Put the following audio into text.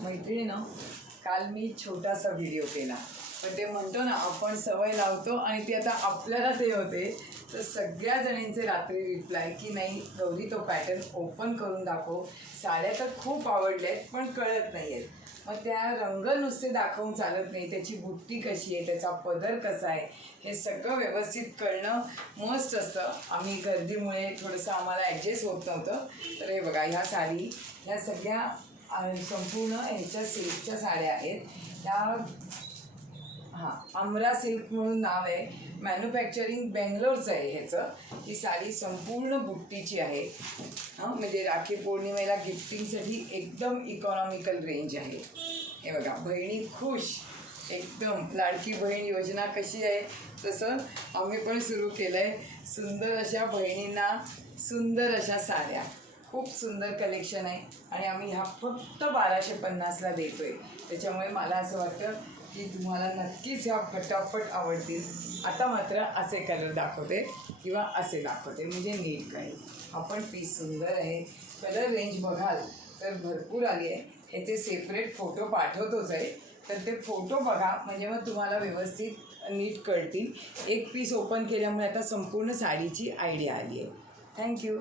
मैत्रिणीनं काल मी छोटासा व्हिडिओ केला, पण ते म्हणतो ना आपण सवय लावतो आणि ती आता आपल्यालाच हे होते. तर सगळ्या जणींचे रात्री रिप्लाय की नाही गौरी तो पॅटर्न ओपन करून दाखव. साड्या तर खूप आवडल्यात पण कळत नाही आहेत. मग त्या रंग नुसते दाखवून चालत नाही, त्याची बुट्टी कशी आहे, त्याचा पदर कसा आहे, हे सगळं व्यवस्थित कळणं मस्त असतं. आम्ही गर्दीमुळे थोडंसं आम्हाला ॲडजस्ट होत नव्हतं. तर हे बघा, ह्या साडी ह्या सगळ्या संपूर्ण ह्याच्या सिल्कच्या साड्या आहेत. ह्या अमरा सिल्क म्हणून नाव आहे. मॅन्युफॅक्चरिंग बेंगलोरचं आहे ह्याचं. ही साडी संपूर्ण बुट्टीची आहे. म्हणजे राखी पौर्णिमेला गिफ्टिंगसाठी एकदम इकॉनॉमिकल रेंज आहे. हे बघा, बहिणी खुश, एकदम लाडकी बहीण योजना कशी आहे तसं आम्ही पण सुरू केलं आहे. सुंदर अशा बहिणींना सुंदर अशा साड्या, खूप सुंदर कलेक्शन आहे आणि आम्ही ह्या फक्त 1250ला देतो आहे. त्याच्यामुळे मला असं वाटतं की तुम्हाला नक्कीच ह्या फटाफट आवडतील. आता मात्र असे कलर दाखवते किंवा असे दाखवते, म्हणजे नीट काय. हा पण पीस सुंदर आहे. कलर रेंज बघाल तर भरपूर आली आहे. ह्याचे सेपरेट फोटो पाठवतोच आहे, तर ते फोटो बघा म्हणजे मग तुम्हाला व्यवस्थित नीट कळतील. एक पीस ओपन केल्यामुळे आता संपूर्ण साडीची आयडिया आली आहे. थँक्यू.